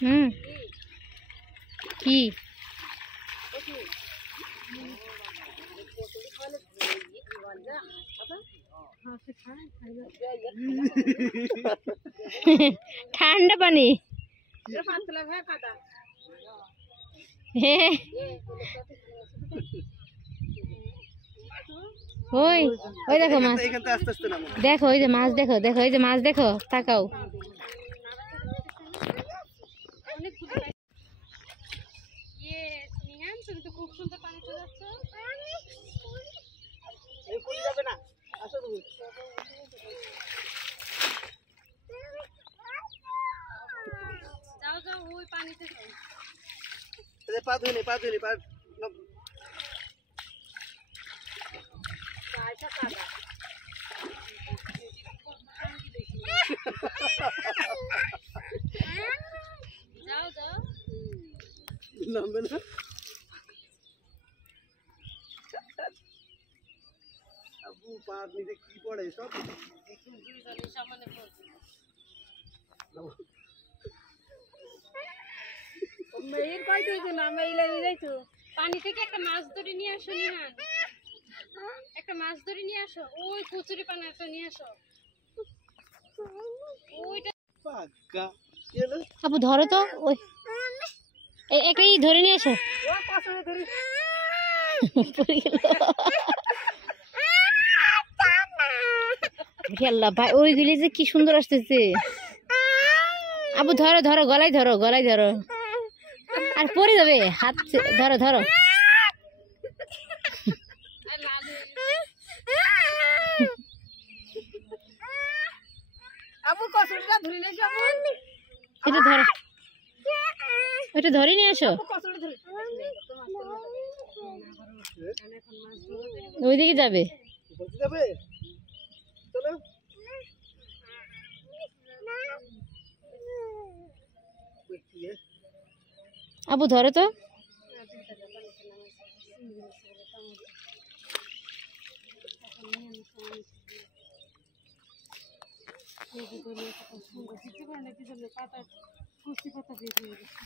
হুম কি ঠান্ডা পানি ওই ওই দেখো মাছ দেখো ওই যে মাছ দেখো দেখো ওই যে মাছ দেখো তাকাও তুমি তো খুব সুন্দর পানি চলে যাচ্ছ যাও যাও ওই পানিতে যাও পা ধুইনি যাও যাও নামবে না আবু পার নিতে কি পড়ে সব সামনে পড়ছে মেয়ের কই তুই না মেইলা নিয়ে যাইতো পানি থেকে একটা মাছ ধরে নিয়ে আসো নিহান একটা মাছ ধরে নিয়ে আসো ওই কচুরি পানাটা নিয়ে আসো ওইটা পাকা আপু ধরো তো ওই একই ধরে নিয়ে আসো ও পাশে ধরি পড়ে গেল আল্লাহ ভাই ওইগুলি যে কি সুন্দর আসতেছে আপু ধরো ধরো গলায় ধরো আর পড়ে যাবে হাত ধরো ধরো আপু কচুরিটা ধরে নিয়ে আসো এটা ধরো এটা ধরে নিয়ে আসো ওইদিকে যাবে চলো আপু ধরো তো পাতা কুচি পাতা বের হয়ে গেছে